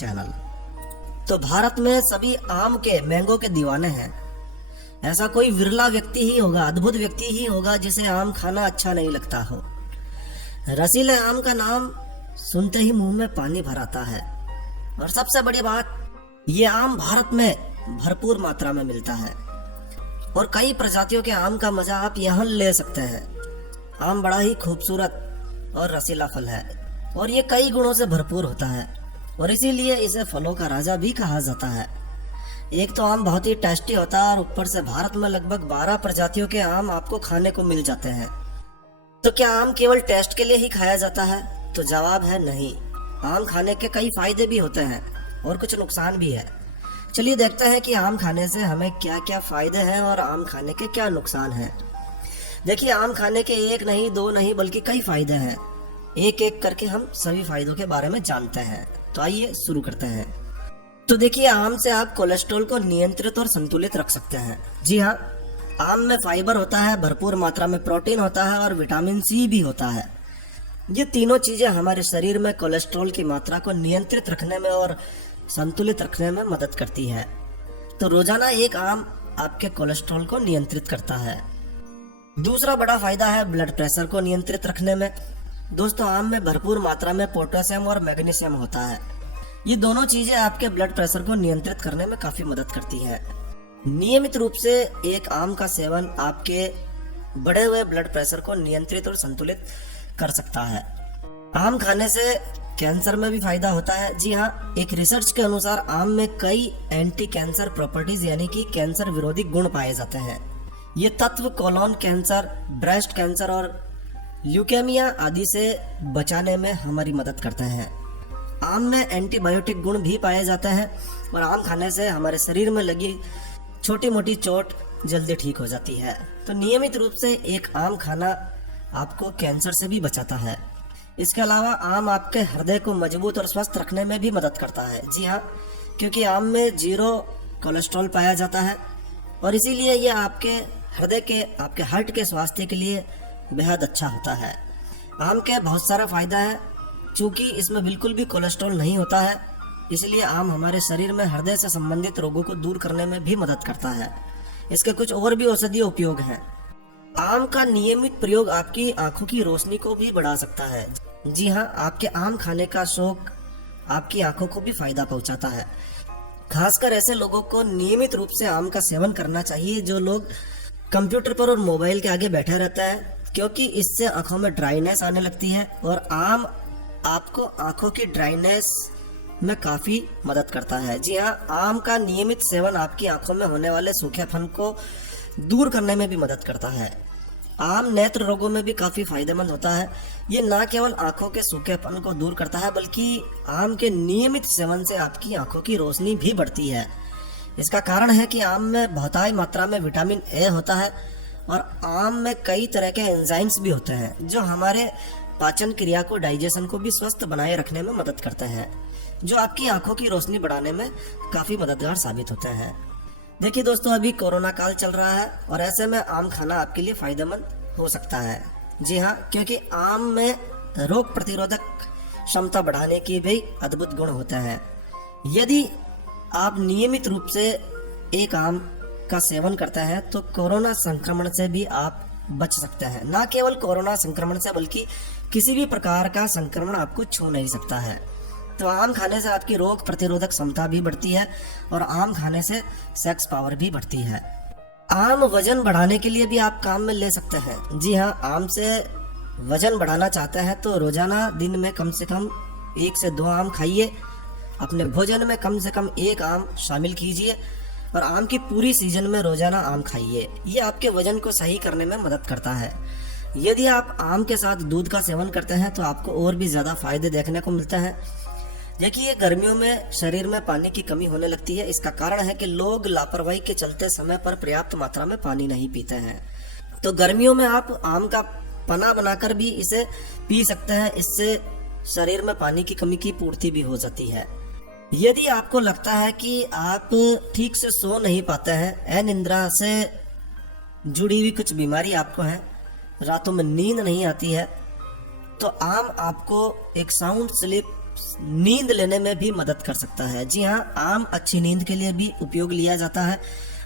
Channel. तो भारत में सभी आम के, मैंगो के दीवाने हैं। ऐसा कोई विरला व्यक्ति ही होगा, अद्भुत व्यक्ति ही होगा जिसे आम खाना अच्छा नहीं लगता हो। रसीले आम का नाम सुनते ही मुंह में पानी भर आता है। और सबसे बड़ी बात, ये आम भारत में भरपूर मात्रा में मिलता है और कई प्रजातियों के आम का मजा आप यहाँ ले सकते हैं। आम बड़ा ही खूबसूरत और रसीला फल है और ये कई गुणों से भरपूर होता है और इसीलिए इसे फलों का राजा भी कहा जाता है। एक तो आम बहुत ही टेस्टी होता है और ऊपर से भारत में लगभग 12 प्रजातियों के आम आपको खाने को मिल जाते हैं। तो क्या आम केवल टेस्ट के लिए ही खाया जाता है? तो जवाब है नहीं। आम खाने के कई फायदे भी होते हैं और कुछ नुकसान भी है। चलिए देखते हैं कि आम खाने से हमें क्या क्या फायदे हैं और आम खाने के क्या नुकसान हैं। देखिए, आम खाने के एक नहीं, दो नहीं, बल्कि कई फायदे हैं। एक एक करके हम सभी फायदों के बारे में जानते हैं। तो आइए शुरू करते हैं। तो देखिए, आम से आप कोलेस्ट्रॉल को नियंत्रित और संतुलित रख सकते हैं। जी हाँ, आम में फाइबर होता है, भरपूर मात्रा में प्रोटीन होता है और विटामिन सी भी होता है। ये तीनों चीजें हमारे शरीर में कोलेस्ट्रॉल की मात्रा को नियंत्रित रखने में और संतुलित रखने में मदद करती है। तो रोजाना एक आम आपके कोलेस्ट्रॉल को नियंत्रित करता है। दूसरा बड़ा फायदा है ब्लड प्रेशर को नियंत्रित रखने में। दोस्तों, आम में भरपूर मात्रा में पोटेशियम और मैग्नीशियम होता है। ये दोनों चीजें आपके ब्लड प्रेशर को नियंत्रित करने में काफी मदद करती है। नियमित रूप से एक आम का सेवन आपके बढ़े हुए ब्लड प्रेशर को नियंत्रित और संतुलित कर सकता है। आम खाने से कैंसर में भी फायदा होता है। जी हाँ, एक रिसर्च के अनुसार आम में कई एंटी कैंसर प्रॉपर्टीज यानी कि कैंसर विरोधी गुण पाए जाते हैं। ये तत्व कोलोन कैंसर, ब्रेस्ट कैंसर और ल्यूकेमिया आदि से बचाने में हमारी मदद करते हैं। आम में एंटीबायोटिक गुण भी पाए जाते हैं और आम खाने से हमारे शरीर में लगी छोटी मोटी चोट जल्दी ठीक हो जाती है। तो नियमित रूप से एक आम खाना आपको कैंसर से भी बचाता है। इसके अलावा आम आपके हृदय को मजबूत और स्वस्थ रखने में भी मदद करता है। जी हाँ, क्योंकि आम में 0 कोलेस्ट्रॉल पाया जाता है और इसीलिए यह आपके हृदय के, आपके हार्ट के स्वास्थ्य के लिए बेहद अच्छा होता है। आम के बहुत सारा फायदा है। चूँकि इसमें बिल्कुल भी कोलेस्ट्रॉल नहीं होता है, इसलिए आम हमारे शरीर में हृदय से संबंधित रोगों को दूर करने में भी मदद करता है। इसके कुछ और भी औषधीय उपयोग हैं। आम का नियमित प्रयोग आपकी आंखों की रोशनी को भी बढ़ा सकता है। जी हाँ, आपके आम खाने का शौक आपकी आंखों को भी फायदा पहुंचाता है। खासकर ऐसे लोगों को नियमित रूप से आम का सेवन करना चाहिए जो लोग कंप्यूटर पर और मोबाइल के आगे बैठे रहते हैं, क्योंकि इससे आंखों में ड्राइनेस आने लगती है और आम आपको आंखों की ड्राइनेस में काफी मदद करता है। जी हाँ, आम का नियमित सेवन आपकी आंखों में होने वाले सूखेपन को दूर करने में भी मदद करता है। आम नेत्र रोगों में भी काफी फायदेमंद होता है। ये न केवल आंखों के सूखेपन को दूर करता है, बल्कि आम के नियमित सेवन से आपकी आंखों की रोशनी भी बढ़ती है। इसका कारण है कि आम में बहुतायत मात्रा में विटामिन ए होता है और आम में कई तरह के एंजाइम्स भी होते हैं जो हमारे पाचन क्रिया को, डाइजेशन को भी स्वस्थ बनाए रखने में मदद करते हैं, जो आपकी आंखों की रोशनी बढ़ाने में काफी मददगार साबित होते हैं। देखिए दोस्तों, अभी कोरोना काल चल रहा है और ऐसे में आम खाना आपके लिए फायदेमंद हो सकता है। जी हाँ, क्योंकि आम में रोग प्रतिरोधक क्षमता बढ़ाने के भी अद्भुत गुण होते हैं। यदि आप नियमित रूप से एक आम का सेवन करते हैं तो कोरोना संक्रमण से भी आप बच सकते हैं। ना केवल कोरोना संक्रमण से, बल्कि किसी भी प्रकार का संक्रमण आपको छू नहीं सकता है। तो आम खाने से आपकी रोग प्रतिरोधक क्षमता भी बढ़ती है और आम खाने से सेक्स पावर भी बढ़ती है। आम वजन बढ़ाने के लिए भी आप काम में ले सकते हैं। जी हाँ, आम से वजन बढ़ाना चाहते हैं तो रोजाना दिन में कम से कम 1 से 2 आम खाइए। अपने भोजन में कम से कम 1 आम शामिल कीजिए और आम की पूरी सीजन में रोजाना आम खाइए। ये आपके वजन को सही करने में मदद करता है। यदि आप आम के साथ दूध का सेवन करते हैं तो आपको और भी ज़्यादा फायदे देखने को मिलते हैं। देखिए, गर्मियों में शरीर में पानी की कमी होने लगती है। इसका कारण है कि लोग लापरवाही के चलते समय पर पर्याप्त मात्रा में पानी नहीं पीते हैं। तो गर्मियों में आप आम का पना बनाकर भी इसे पी सकते हैं। इससे शरीर में पानी की कमी की पूर्ति भी हो जाती है। यदि आपको लगता है कि आप ठीक से सो नहीं पाते हैं, अनिद्रा से जुड़ी हुई कुछ बीमारी आपको है, रातों में नींद नहीं आती है, तो आम आपको एक साउंड स्लीप नींद लेने में भी मदद कर सकता है। जी हाँ, आम अच्छी नींद के लिए भी उपयोग लिया जाता है।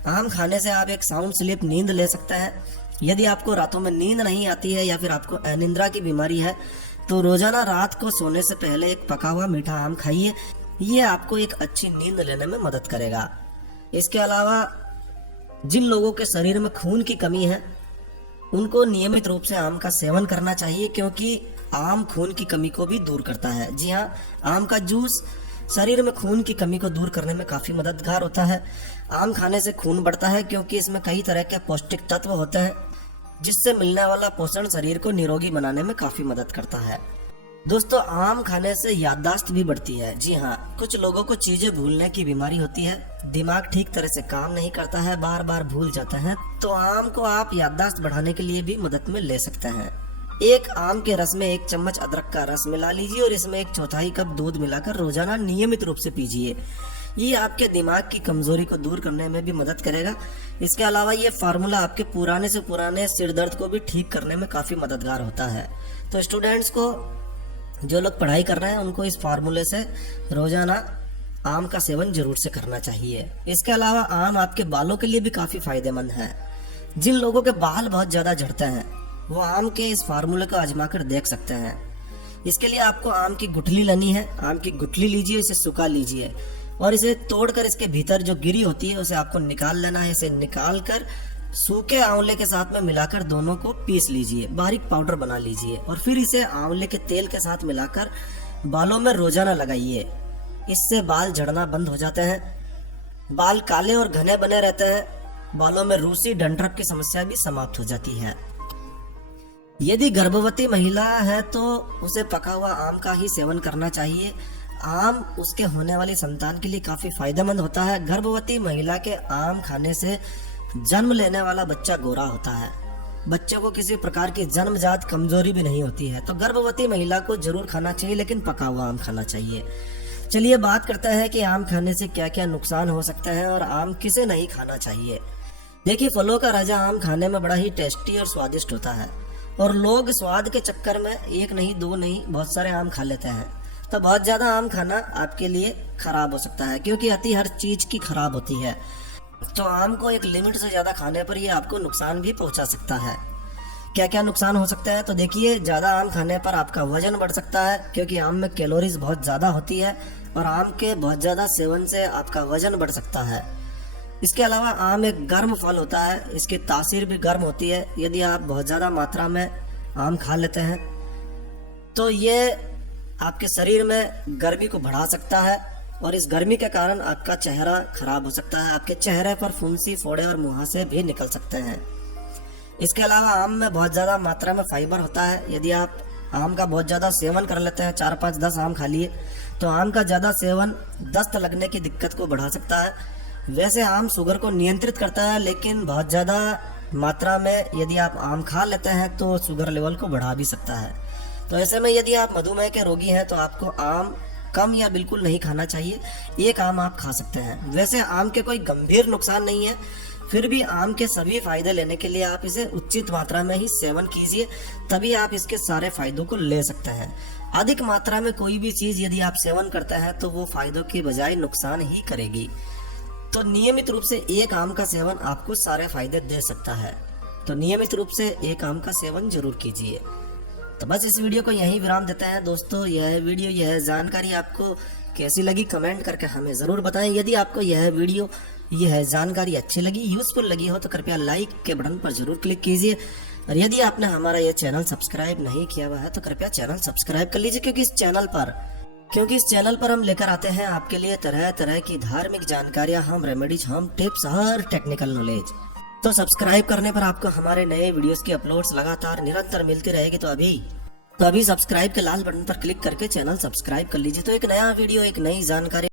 आम खाने से आप एक साउंड स्लीप नींद ले सकते हैं। यदि आपको रातों में नींद नहीं आती है या फिर आपको अनिद्रा की बीमारी है तो रोजाना रात को सोने से पहले एक पका हुआ मीठा आम खाइए। ये आपको एक अच्छी नींद लेने में मदद करेगा। इसके अलावा जिन लोगों के शरीर में खून की कमी है उनको नियमित रूप से आम का सेवन करना चाहिए, क्योंकि आम खून की कमी को भी दूर करता है। जी हाँ, आम का जूस शरीर में खून की कमी को दूर करने में काफ़ी मददगार होता है। आम खाने से खून बढ़ता है क्योंकि इसमें कई तरह के पौष्टिक तत्व होते हैं, जिससे मिलने वाला पोषण शरीर को निरोगी बनाने में काफ़ी मदद करता है। दोस्तों, आम खाने से याददाश्त भी बढ़ती है। जी हाँ, कुछ लोगों को चीजें भूलने की बीमारी होती है, दिमाग ठीक तरह से काम नहीं करता है, बार बार भूल जाते हैं, तो आम को आप याददाश्त बढ़ाने के लिए भी मदद में ले सकते हैं। एक आम के रस में 1 चम्मच अदरक का रस मिला लीजिए और इसमें 1/4 कप दूध मिलाकर रोजाना नियमित रूप से पीजिए। ये आपके दिमाग की कमजोरी को दूर करने में भी मदद करेगा। इसके अलावा ये फार्मूला आपके पुराने से पुराने सिर दर्द को भी ठीक करने में काफी मददगार होता है। तो स्टूडेंट्स को, जो लोग पढ़ाई कर रहे हैं, उनको इस फार्मूले से रोजाना आम का सेवन जरूर से करना चाहिए। इसके अलावा आम आपके बालों के लिए भी काफी फायदेमंद है। जिन लोगों के बाल बहुत ज्यादा झड़ते हैं वो आम के इस फार्मूले को आजमा कर देख सकते हैं। इसके लिए आपको आम की गुठली लेनी है। आम की गुठली लीजिए, इसे सुखा लीजिए और इसे तोड़कर इसके भीतर जो गिरी होती है उसे आपको निकाल लेना है। इसे निकाल कर सूखे आंवले के साथ में मिलाकर दोनों को पीस लीजिए, बारीक पाउडर बना लीजिए और फिर इसे आंवले के तेल के साथ मिलाकर बालों में रोजाना लगाइए। इससे बाल झड़ना बंद हो जाते हैं, बाल काले और घने बने रहते हैं, बालों में रूसी डंठल की समस्या भी समाप्त हो जाती है। यदि गर्भवती महिला है तो उसे पका हुआ आम का ही सेवन करना चाहिए। आम उसके होने वाली संतान के लिए काफी फायदेमंद होता है। गर्भवती महिला के आम खाने से जन्म लेने वाला बच्चा गोरा होता है। बच्चे को किसी प्रकार की जन्मजात कमजोरी भी नहीं होती है। तो गर्भवती महिला को जरूर खाना चाहिए, लेकिन पका हुआ आम खाना चाहिए। चलिए बात करते हैं कि आम खाने से क्या क्या नुकसान हो सकते हैं और आम किसे नहीं खाना चाहिए। देखिए, फलों का राजा आम खाने में बड़ा ही टेस्टी और स्वादिष्ट होता है और लोग स्वाद के चक्कर में 1 नहीं 2 नहीं बहुत सारे आम खा लेते हैं। तो बहुत ज्यादा आम खाना आपके लिए खराब हो सकता है, क्योंकि अति हर चीज की खराब होती है। तो आम को एक लिमिट से ज्यादा खाने पर ये आपको नुकसान भी पहुंचा सकता है। क्या क्या नुकसान हो सकता है? तो देखिए, ज्यादा आम खाने पर आपका वजन बढ़ सकता है, क्योंकि आम में कैलोरीज बहुत ज्यादा होती है और आम के बहुत ज्यादा सेवन से आपका वजन बढ़ सकता है। इसके अलावा आम एक गर्म फल होता है, इसकी तासीर भी गर्म होती है। यदि आप बहुत ज़्यादा मात्रा में आम खा लेते हैं तो ये आपके शरीर में गर्मी को बढ़ा सकता है और इस गर्मी के कारण आपका चेहरा खराब हो सकता है। आपके चेहरे पर फुंसी, फोड़े और मुहासे भी निकल सकते हैं। इसके अलावा आम में बहुत ज़्यादा मात्रा में फाइबर होता है। यदि आप आम का बहुत ज़्यादा सेवन कर लेते हैं, 4, 5, 10 आम खा लिए, तो आम का ज़्यादा सेवन दस्त लगने की दिक्कत को बढ़ा सकता है। वैसे आम शुगर को नियंत्रित करता है, लेकिन बहुत ज़्यादा मात्रा में यदि आप आम खा लेते हैं तो शुगर लेवल को बढ़ा भी सकता है। तो ऐसे में यदि आप मधुमेह के रोगी हैं तो आपको आम कम या बिल्कुल नहीं खाना चाहिए। 1 आम आप खा सकते हैं। वैसे आम के कोई गंभीर नुकसान नहीं है, फिर भी आम के सभी फायदे लेने के लिए आप इसे उचित मात्रा में ही सेवन कीजिए, तभी आप इसके सारे फायदों को ले सकते हैं। अधिक मात्रा में कोई भी चीज़ यदि आप सेवन करते हैं तो वो फायदों की बजाय नुकसान ही करेगी। तो नियमित रूप से 1 आम का सेवन आपको सारे फायदे दे सकता है। तो नियमित रूप से 1 आम का सेवन जरूर कीजिए। तो बस इस वीडियो को यहीं विराम देते हैं दोस्तों। यह वीडियो, यह जानकारी आपको कैसी लगी कमेंट करके हमें ज़रूर बताएं। यदि आपको यह वीडियो, यह जानकारी अच्छी लगी, यूज़फुल लगी हो तो कृपया लाइक के बटन पर जरूर क्लिक कीजिए। और यदि आपने हमारा यह चैनल सब्सक्राइब नहीं किया हुआ है तो कृपया चैनल सब्सक्राइब कर लीजिए, क्योंकि इस चैनल पर हम लेकर आते हैं आपके लिए तरह तरह की धार्मिक जानकारियां, हम रेमेडीज, हम टिप्स, हर टेक्निकल नॉलेज। तो सब्सक्राइब करने पर आपको हमारे नए वीडियोस की अपलोड्स लगातार निरंतर मिलती रहेगी। तो अभी सब्सक्राइब के लाल बटन पर क्लिक करके चैनल सब्सक्राइब कर लीजिए। तो एक नया वीडियो, एक नई जानकारी